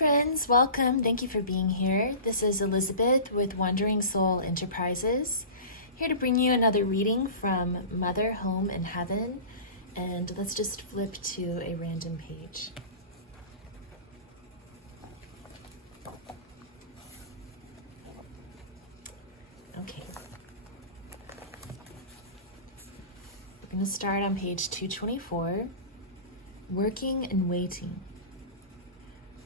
friends, welcome. Thank you for being here. This is Elizabeth with Wandering Soul Enterprises, here to bring you another reading from Mother, Home, and Heaven. And let's just flip to a random page. Okay. We're going to start on page 224, Working and Waiting.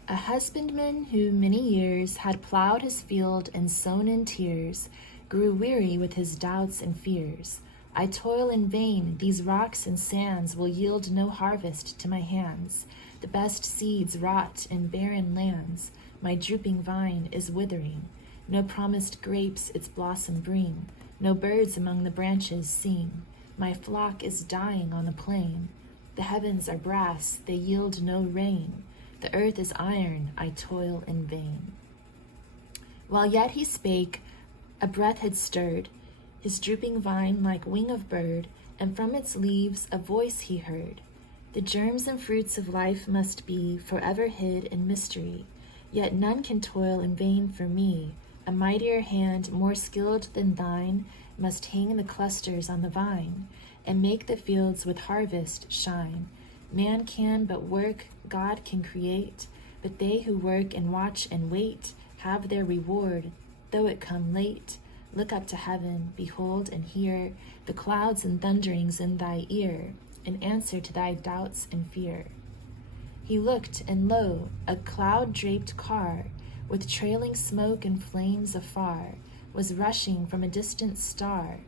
A husbandman who many years had plowed his field and sown in tears, grew weary with his doubts and fears. I toil in vain, these rocks and sands will yield no harvest to my hands. The best seeds rot in barren lands, my drooping vine is withering. No promised grapes its blossom bring, no birds among the branches sing. My flock is dying on the plain, the heavens are brass, they yield no rain. The earth is iron, I toil in vain. While yet he spake, a breath had stirred his drooping vine like wing of bird, and from its leaves a voice he heard. The germs and fruits of life must be forever hid in mystery, yet none can toil in vain for me. A mightier hand, more skilled than thine, must hang the clusters on the vine, and make the fields with harvest shine. Man can but work, God can create, but they who work and watch and wait have their reward, though it come late. Look up to heaven, behold and hear the clouds and thunderings in thy ear, in answer to thy doubts and fear. He looked, and lo, a cloud-draped car, with trailing smoke and flames afar, was rushing from a distant star,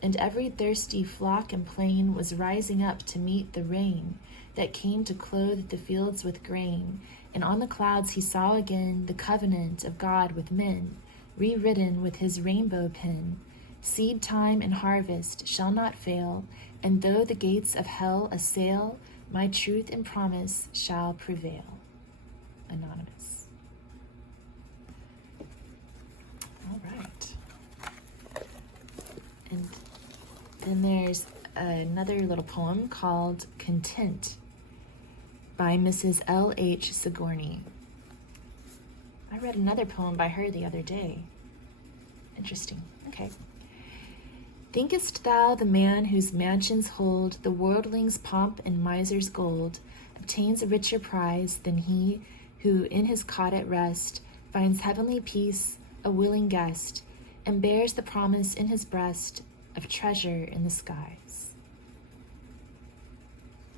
and every thirsty flock and plain was rising up to meet the rain that came to clothe the fields with grain. And on the clouds he saw again the covenant of God with men, rewritten with his rainbow pen. Seed time and harvest shall not fail, and though the gates of hell assail, my truth and promise shall prevail. Anonymous. All right. And then there's another little poem called Content by Mrs. L.H. Sigourney. I read another poem by her the other day. Interesting. Okay. Thinkest thou the man whose mansions hold the worldling's pomp and miser's gold obtains a richer prize than he who in his cot at rest finds heavenly peace, a willing guest, and bears the promise in his breast of treasure in the skies?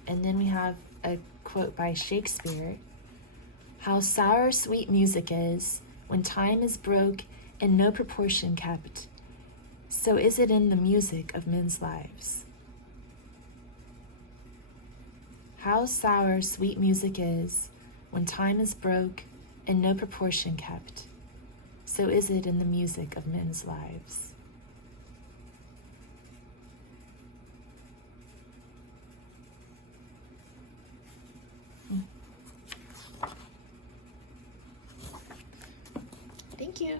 And then we have a quote by Shakespeare. How sour sweet music is, when time is broke and no proportion kept, so is it in the music of men's lives. How sour sweet music is, when time is broke and no proportion kept, so is it in the music of men's lives. Thank you.